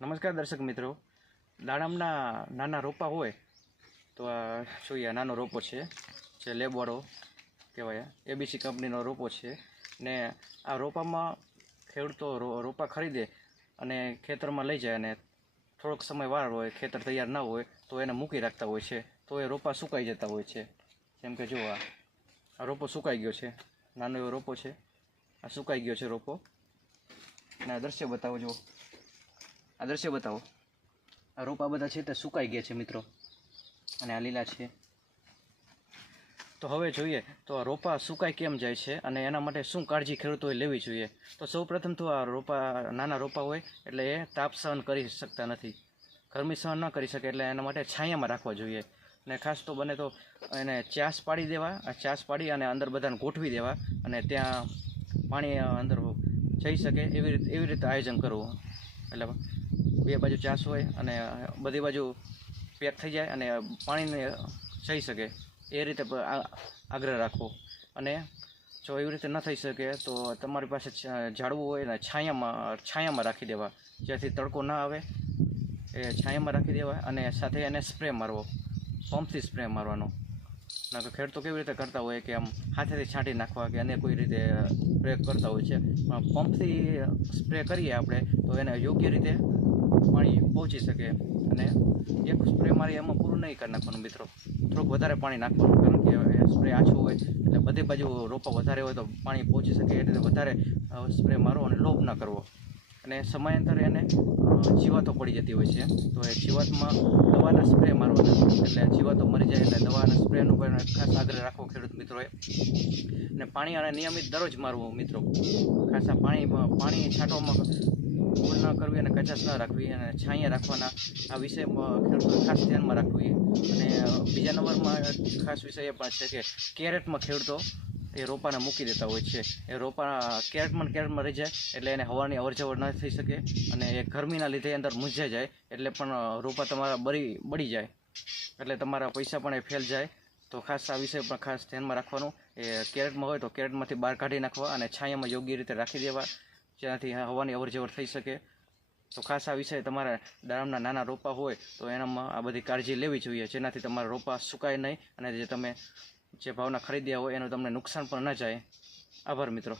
નમસ્કાર દર્શક મિત્રો, દાડમના નાના રોપા હોય તો આ જોઈએ, નાનો રોપો છે જે લેબવાળો કહેવાય, એબીસી કંપનીનો રોપો છે ને આ રોપામાં ખેડૂતો રોપા ખરીદે અને ખેતરમાં લઈ જાય અને થોડોક સમય વાર હોય, ખેતર તૈયાર ના હોય તો એને મૂકી રાખતા હોય છે, તો એ રોપા સુકાઈ જતા હોય છે. જેમ કે જો આ રોપો સુકાઈ ગયો છે, નાનો એવો રોપો છે, આ સુકાઈ ગયો છે રોપો. અને આ દ્રશ્ય બતાવો, જો આ દ્રશ્ય બતાવો, આ રોપા બધા છે તે સુકાઈ ગયા છે મિત્રો, અને આ લીલા છે. તો હવે જોઈએ તો આ રોપા સુકાઈ કેમ જાય છે અને એના માટે શું કાળજી ખેડૂતોએ લેવી જોઈએ. તો સૌપ્રથમ તો આ રોપા, નાના રોપા હોય એટલે એ તાપ સહન કરી શકતા નથી, ગરમી સહન ન કરી શકે, એટલે એના માટે છાયામાં રાખવા જોઈએ. અને ખાસ તો બને તો એને ચાસ પાડી દેવા, ચાસ પાડી અને અંદર બધાને ગોઠવી દેવા અને ત્યાં પાણી અંદર જઈ શકે એવી રીતે આયોજન કરવું. એટલે બે બાજુ ચાસ હોય અને બધી બાજુ પેક થઈ જાય અને પાણીને જઈ શકે એ રીતે આગ્રહ રાખવો. અને જો એવી રીતે ન થઈ શકે તો તમારી પાસે ઝાડવું હોય ને છાયામાં રાખી દેવા, જેથી તડકો ના આવે, એ છાયામાં રાખી દેવા. અને સાથે એને સ્પ્રે મારવો, પંપથી સ્પ્રે મારવાનો. ના તો ખેડૂતો કેવી રીતે કરતા હોય કે આમ હાથેથી છાંટી નાખવા કે અન્ય કોઈ રીતે સ્પ્રે કરતા હોય છે, પણ પંપથી સ્પ્રે કરીએ આપણે તો એને યોગ્ય રીતે પાણી પહોંચી શકે. અને એક સ્પ્રે મારી એમાં પૂરું નહીં કરી નાખવાનું મિત્રો, થોડુંક વધારે પાણી નાખવાનું, કારણ કે સ્પ્રે આછું હોય એટલે બધી બાજુ રોપા વધારે હોય તો પાણી પહોંચી શકે એ રીતે વધારે સ્પ્રે મારવો અને લોપ ના કરવો. અને સમયાંતરે એને જીવાતો પડી જતી હોય છે, તો એ જીવાતમાં દવાના સ્પ્રે મારવાના, એટલે જીવાતો મરી જાય એટલે દવાના સ્પ્રેનું પણ ખાસ આગ્રહ રાખવો ખેડૂત મિત્રોએ. અને પાણી અને નિયમિત દરરોજ મારવું મિત્રો, ખાસ પાણી છાંટવામાં ભૂલ ન કરવી અને કચાશ ન રાખવી અને છાંયા રાખવાના, આ વિષય ખેડૂતો ખાસ ધ્યાનમાં રાખવી. અને બીજા નંબરમાં ખાસ વિષય એ પણ છે કે કેરેટમાં ખેડૂતો એ રોપાને મૂકી દેતા હોય છે, એ રોપા કેરેટમાં રહી જાય એટલે એને હવાની અવરજવર ન થઈ શકે અને એ ગરમીના લીધે અંદર મૂંઝાઈ જાય એટલે પણ રોપા તમારા બળી જાય, એટલે તમારા પૈસા પણ એ ફેલ જાય. તો ખાસ આ વિષય પણ ખાસ ધ્યાનમાં રાખવાનું. એ કેરેટમાં હોય તો કેરેટમાંથી બહાર કાઢી નાખવા અને છાયામાં યોગ્ય રીતે રાખી દેવા, જેનાથી હવાની અવરજવર થઈ શકે. તો ખાસ આ વિષય તમારા દાડમના નાના રોપા હોય તો એનામાં આ બધી કાળજી લેવી જોઈએ, જેનાથી તમારા રોપા સુકાય નહીં અને જે તમે જે ભાવના ખરીદ્યા હોય એનું તમને નુકસાન પણ ન જાય. આભાર મિત્રો.